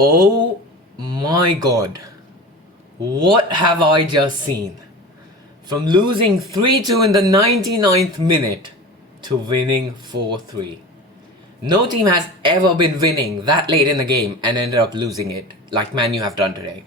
Oh my god. What have I just seen? From losing 3-2 in the 99th minute to winning 4-3. No team has ever been winning that late in the game and ended up losing it, like Man U have done today.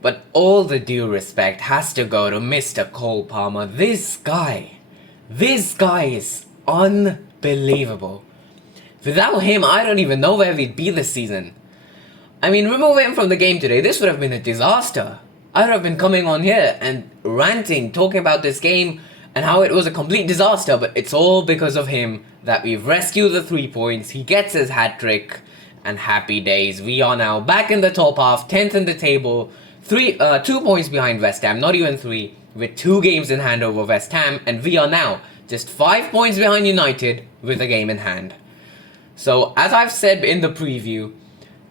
But all the due respect has to go to Mr. Cole Palmer. This guy is unbelievable. Without him, I don't even know where we'd be this season. I mean, remove him from the game today, this would have been a disaster. I would have been coming on here and ranting, talking about this game and how it was a complete disaster, but it's all because of him that we've rescued the 3 points. He gets his hat-trick, and happy days. We are now back in the top half, 10th in the table, 2 points behind West Ham, not even 3, with 2 games in hand over West Ham, and we are now just 5 points behind United with a game in hand. So, as I've said in the preview,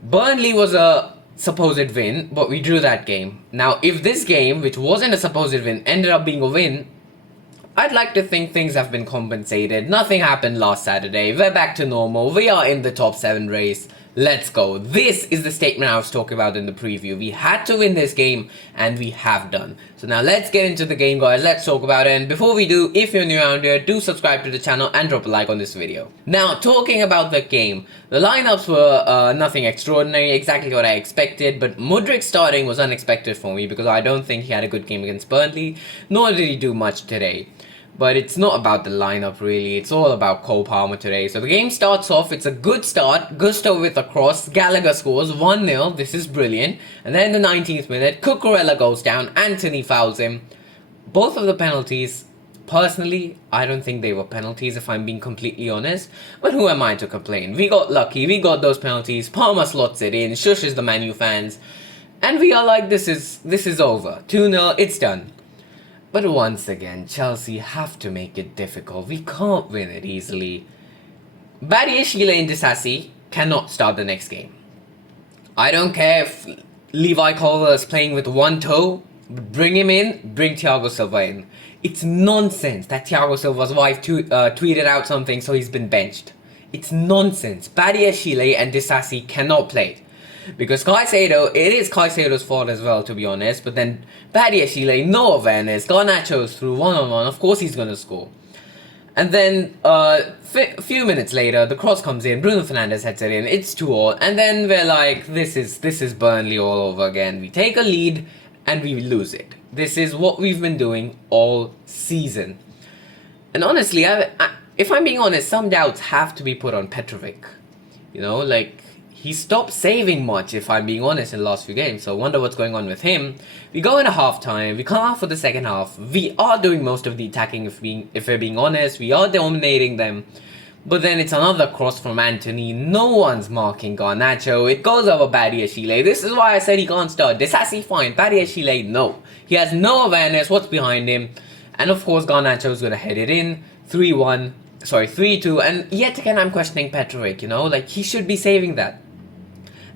Burnley was a supposed win, but we drew that game. Now, if this game, which wasn't a supposed win, ended up being a win, I'd like to think things have been compensated. Nothing happened last Saturday. We're back to normal. We are in the top 7 race. Let's go. This is the statement I was talking about in the preview. We had to win this game, and we have done. So now let's get into the game, guys. Let's talk about it. And before we do, if you're new around here, do subscribe to the channel and drop a like on this video. Now, talking about the game, the lineups were nothing extraordinary, exactly what I expected, but Mudryk starting was unexpected for me because I don't think he had a good game against Burnley, nor did he do much today. But it's not about the lineup really, it's all about Cole Palmer today. So the game starts off, it's a good start, Gusto with a cross, Gallagher scores 1-0, this is brilliant. And then in the 19th minute, Cucurella goes down, Anthony fouls him. Both of the penalties, personally, I don't think they were penalties if I'm being completely honest. But who am I to complain? We got lucky, we got those penalties, Palmer slots it in, shushes the Man U fans. And we are like, this is over, 2-0, it's done. But once again, Chelsea have to make it difficult. We can't win it easily. Badiashile and Disasi cannot start the next game. I don't care if Levi Colwill is playing with one toe. Bring him in, bring Thiago Silva in. It's nonsense that Thiago Silva's wife tweeted out something so he's been benched. It's nonsense. Badiashile and Disasi cannot play. Because Caicedo, it is Caicedo's fault as well, to be honest. But then Badiashile, no awareness. Garnacho's through one-on-one. Of course he's going to score. And then a few minutes later, the cross comes in. Bruno Fernandes heads it in. It's 2-2. And then we're like, this is Burnley all over again. We take a lead and we lose it. This is what we've been doing all season. And honestly, if I'm being honest, some doubts have to be put on Petrovic. You know, like, he stopped saving much, if I'm being honest, in the last few games. So I wonder what's going on with him. We go into half-time. We come out for the second half. We are doing most of the attacking, if we're being honest. We are dominating them. But then it's another cross from Anthony. No one's marking Garnacho. It goes over Badiashile. This is why I said he can't start. Disasi fine. Badiashile, no. He has no awareness what's behind him. And of course, Garnacho's going to head it in. 3-2. And yet again, I'm questioning Petrovic, you know. Like, he should be saving that.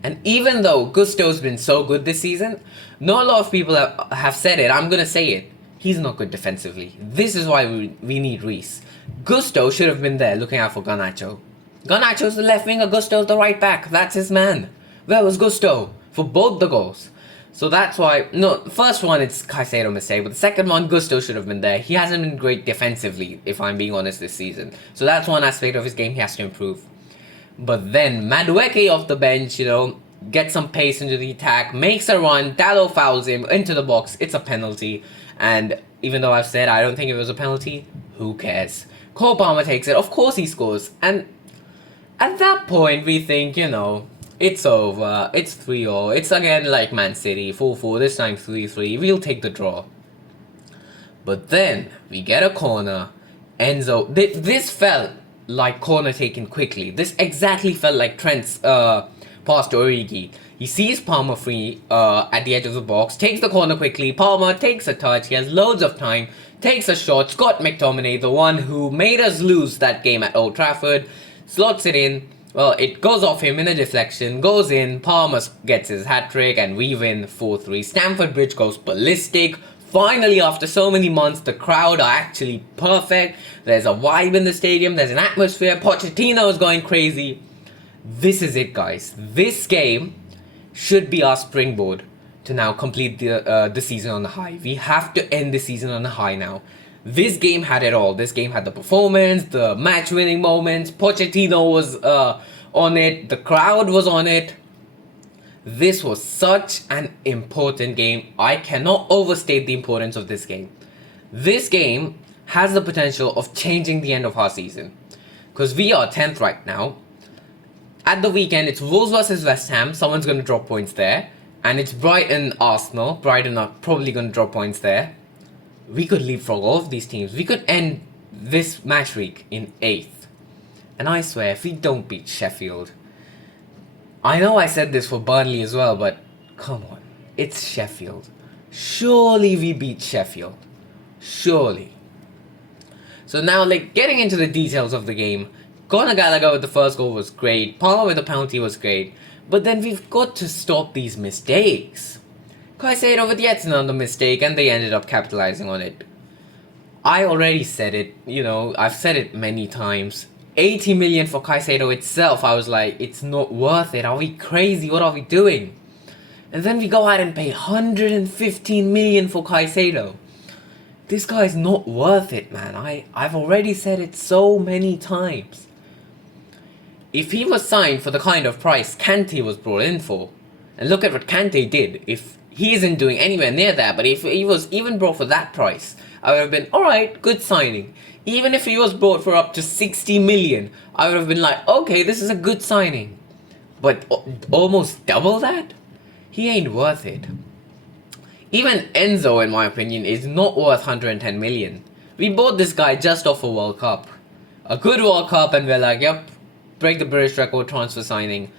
And even though Gusto's been so good this season, not a lot of people have said it, I'm going to say it. He's not good defensively. This is why we need Reece. Gusto should have been there looking out for Garnacho. Garnacho's the left winger, Gusto's the right back. That's his man. Where was Gusto? For both the goals. So that's why, no, first one it's Caicedo mistake, but the second one, Gusto should have been there. He hasn't been great defensively, if I'm being honest, this season. So that's one aspect of his game he has to improve. But then Madueke off the bench, you know, gets some pace into the attack, makes a run, Dalot fouls him into the box. It's a penalty. And even though I've said I don't think it was a penalty, who cares? Cole Palmer takes it. Of course he scores. And at that point, we think, you know, it's over. It's 3-0. It's again like Man City. 4-4. This time 3-3. We'll take the draw. But then we get a corner. Enzo. This felt like corner taken quickly. This exactly felt like Trent's pass to Origi. He sees Palmer free at the edge of the box, takes the corner quickly. Palmer takes a touch. He has loads of time, takes a shot. Scott McTominay, the one who made us lose that game at Old Trafford, slots it in. Well, it goes off him in a deflection, goes in. Palmer gets his hat-trick and we win 4-3. Stamford Bridge goes ballistic. Finally, after so many months, the crowd are actually perfect. There's a vibe in the stadium. There's an atmosphere. Pochettino is going crazy. This is it, guys. This game should be our springboard to now complete the season on a high. We have to end the season on a high now. This game had it all. This game had the performance, the match-winning moments. Pochettino was on it. The crowd was on it. This was such an important game. I cannot overstate the importance of this game. This game has the potential of changing the end of our season. Because we are 10th right now. At the weekend, it's Wolves versus West Ham. Someone's going to drop points there. And it's Brighton, Arsenal. Brighton are probably going to drop points there. We could leapfrog all of these teams. We could end this match week in 8th. And I swear, if we don't beat Sheffield... I know I said this for Burnley as well, but come on. It's Sheffield. Surely we beat Sheffield. Surely. So now, getting into the details of the game. Conor Gallagher with the first goal was great. Palmer with the penalty was great. But then we've got to stop these mistakes. Caicedo with yet another mistake, and they ended up capitalizing on it. I already said it, I've said it many times. 80 million for Caicedo itself, I was like, it's not worth it. Are we crazy? What are we doing? And then we go out and pay 115 million for Caicedo. This guy's not worth it, man. I've already said it so many times. If he was signed for the kind of price Kante was brought in for, and look at what Kante did, if he isn't doing anywhere near that, but if he was even brought for that price, I would have been, alright, good signing. Even if he was brought for up to 60 million, I would have been like, okay, this is a good signing. But almost double that? He ain't worth it. Even Enzo, in my opinion, is not worth 110 million. We bought this guy just off a World Cup. A good World Cup, and we're like, yep, break the British record transfer signing.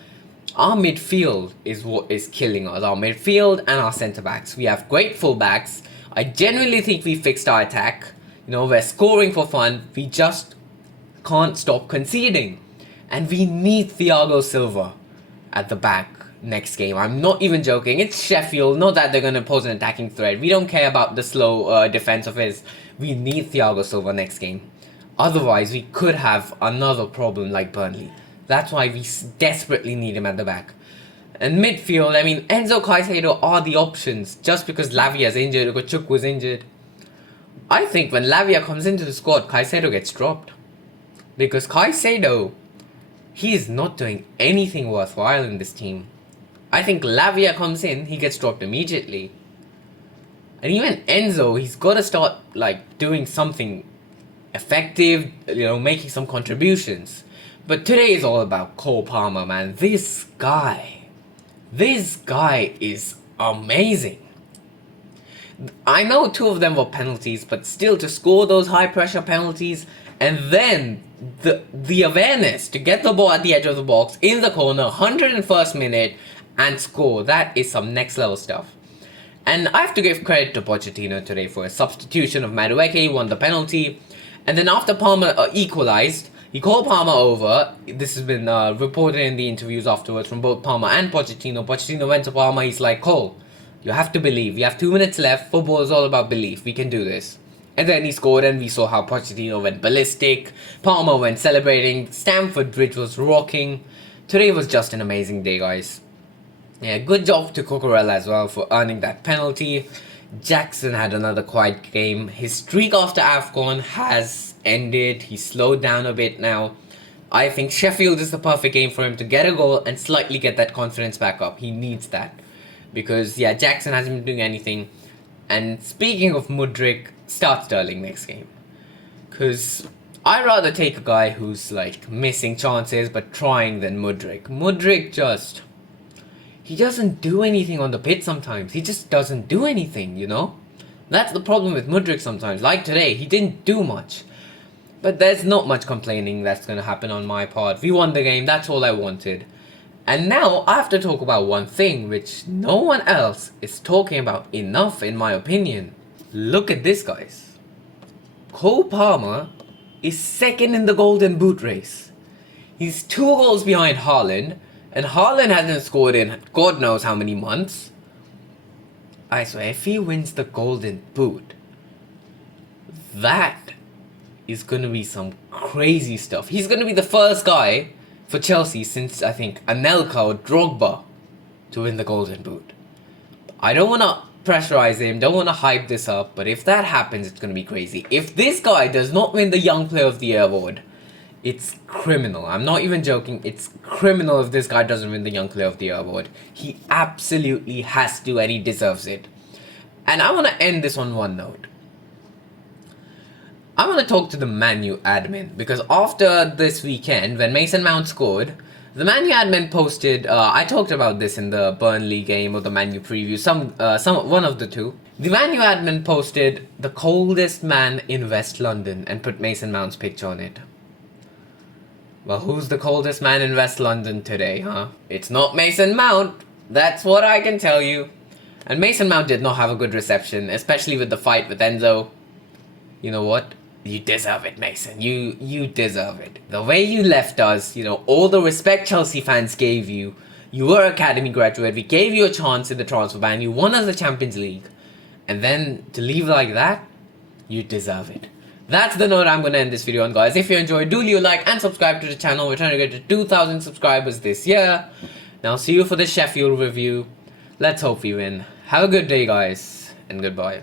Our midfield is what is killing us. Our midfield and our centre-backs. We have great full-backs. I genuinely think we fixed our attack. We're scoring for fun. We just can't stop conceding. And we need Thiago Silva at the back next game. I'm not even joking. It's Sheffield. Not that they're going to pose an attacking threat. We don't care about the slow defense of his. We need Thiago Silva next game. Otherwise, we could have another problem like Burnley. That's why we desperately need him at the back. And midfield, Enzo, Caicedo are the options. Just because Lavia's injured or Chuk was injured. I think when Lavia comes into the squad, Caicedo gets dropped. Because Caicedo, he is not doing anything worthwhile in this team. I think Lavia comes in, he gets dropped immediately. And even Enzo, he's got to start doing something effective, making some contributions. But today is all about colepalmer, man. This guy is amazing. I know 2 of them were penalties, but still to score those high pressure penalties, and then the awareness to get the ball at the edge of the box in the corner, 101st minute, and score. That is some next level stuff. And I have to give credit to Pochettino today for a substitution of Madueke. He won the penalty, and then after Palmer equalized, he called Palmer over. This has been reported in the interviews afterwards from both Palmer and Pochettino. Pochettino went to Palmer. He's like, Cole, you have to believe. We have 2 minutes left. Football is all about belief. We can do this. And then he scored, and we saw how Pochettino went ballistic. Palmer went celebrating. Stamford Bridge was rocking. Today was just an amazing day, guys. Yeah, good job to Cucurella as well for earning that penalty. Jackson had another quiet game. His streak after AFCON has ended. He slowed down a bit now. I think Sheffield is the perfect game for him to get a goal and slightly get that confidence back up. He needs that. Because, yeah, Jackson hasn't been doing anything. And speaking of Mudryk, start Sterling next game. Because I'd rather take a guy who's, missing chances but trying than Mudryk. Mudryk just... he doesn't do anything on the pitch sometimes. He just doesn't do anything, That's the problem with Mudryk sometimes. Like today, he didn't do much. But there's not much complaining that's going to happen on my part. We won the game, that's all I wanted. And now, I have to talk about one thing which no one else is talking about enough, in my opinion. Look at this, guys. Cole Palmer is second in the Golden Boot race. He's 2 goals behind Haaland. And Haaland hasn't scored in God knows how many months. I swear, if he wins the Golden Boot, that is going to be some crazy stuff. He's going to be the first guy for Chelsea since, I think, Anelka or Drogba to win the Golden Boot. I don't want to pressurize him, don't want to hype this up, but if that happens, it's going to be crazy. If this guy does not win the Young Player of the Year award, it's criminal. I'm not even joking. It's criminal if this guy doesn't win the Young Player of the Year award. He absolutely has to, and he deserves it. And I want to end this on one note. I want to talk to the Man U admin, because after this weekend, when Mason Mount scored, the Man U admin posted, I talked about this in the Burnley game or the Man U preview, one of the two. The Man U admin posted the coldest man in West London and put Mason Mount's picture on it. Well, who's the coldest man in West London today, huh? It's not Mason Mount. That's what I can tell you. And Mason Mount did not have a good reception, especially with the fight with Enzo. You know what? You deserve it, Mason. You deserve it. The way you left us, all the respect Chelsea fans gave you. You were an academy graduate. We gave you a chance in the transfer ban. You won us the Champions League. And then to leave like that, you deserve it. That's the note I'm going to end this video on, guys. If you enjoyed, do leave a like and subscribe to the channel. We're trying to get to 2,000 subscribers this year. Now, see you for the Sheffield review. Let's hope we win. Have a good day, guys, and goodbye.